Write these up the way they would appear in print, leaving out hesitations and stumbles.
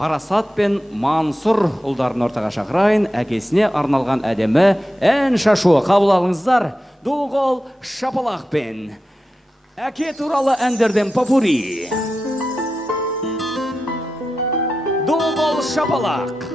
Парасат пен Мансұр ұлдарын ортаға шақырайын, әкесіне арналған әдемі ән шашуы қабыл алыңыздар. Ду-қол шапалақпен. Әке туралы әндерден попури. Ду-қол шапалақ.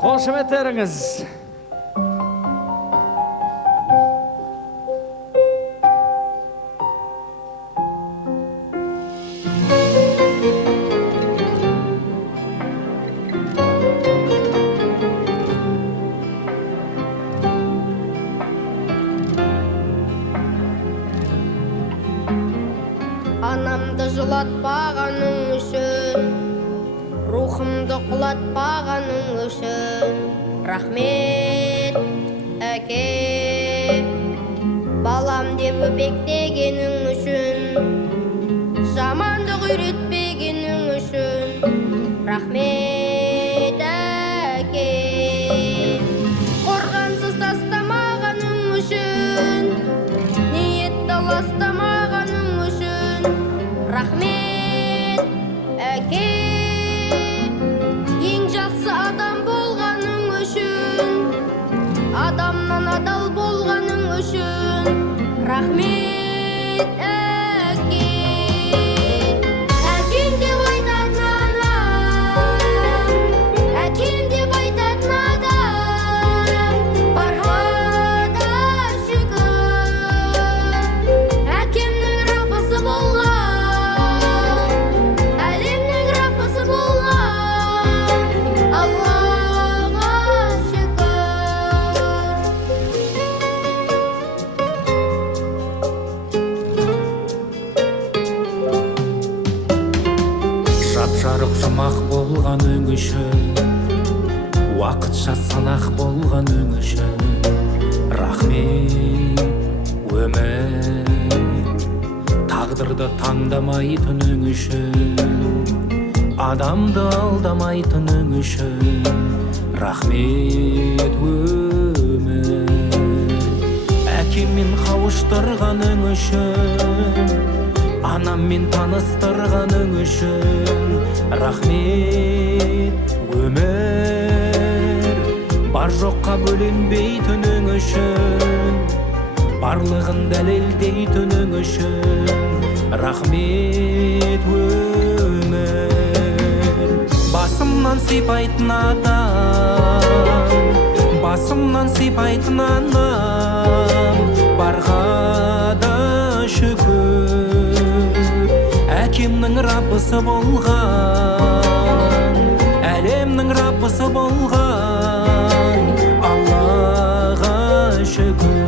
Қошеметтеріңіз. Анамды жылатпағаның үшін, рухымды құлатпағаның үшін, рахмет, әке. Балам деп өпектегенің үшін, жамандық үйретпегенің үшін, рахмет, әке. Қорғансыз тастамағаның үшін, ниетті ластамағаның үшін, рахмет, әке. Адамнан адал болғаның үшін, рахмет, әке. Әкем деп айтатын анам, әкем деп айтатын адам, барға да шүкір. Әкемнің раббысы болған, әлемнің раббысы болған, Аллаға шүкір. Жап-жарық жұмақ болғаның үшін, уақытша санақ болғаның үшін, рахмет, өмір. Тағдырды таңдамайтының үшін, адамды алдамайтының үшін, рахмет, өмір. Әкеммен қауыштырғаның үшін, анаммен таныстырғаның үшін, рахмет, өмір. Бар жоққа бөленбейтінің үшін, барлығын дәлелдейтінің үшін, рахмет, өмір. Басымнан сипайтын адам, басымнан сипайтын анам, барға да шүкір. Әкемнің раббысы болған, әлемнің раббысы болған, Аллаға шүкір.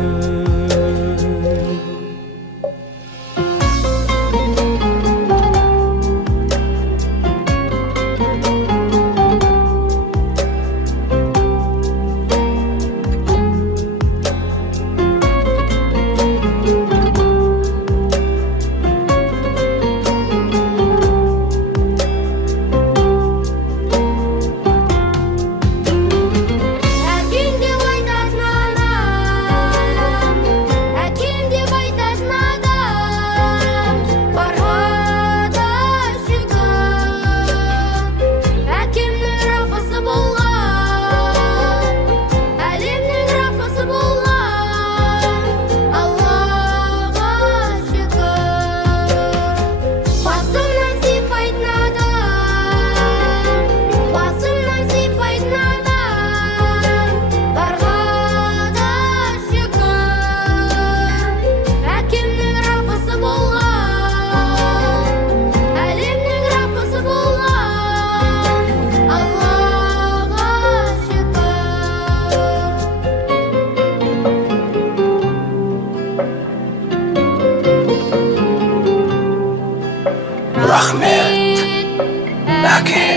рахмет әке.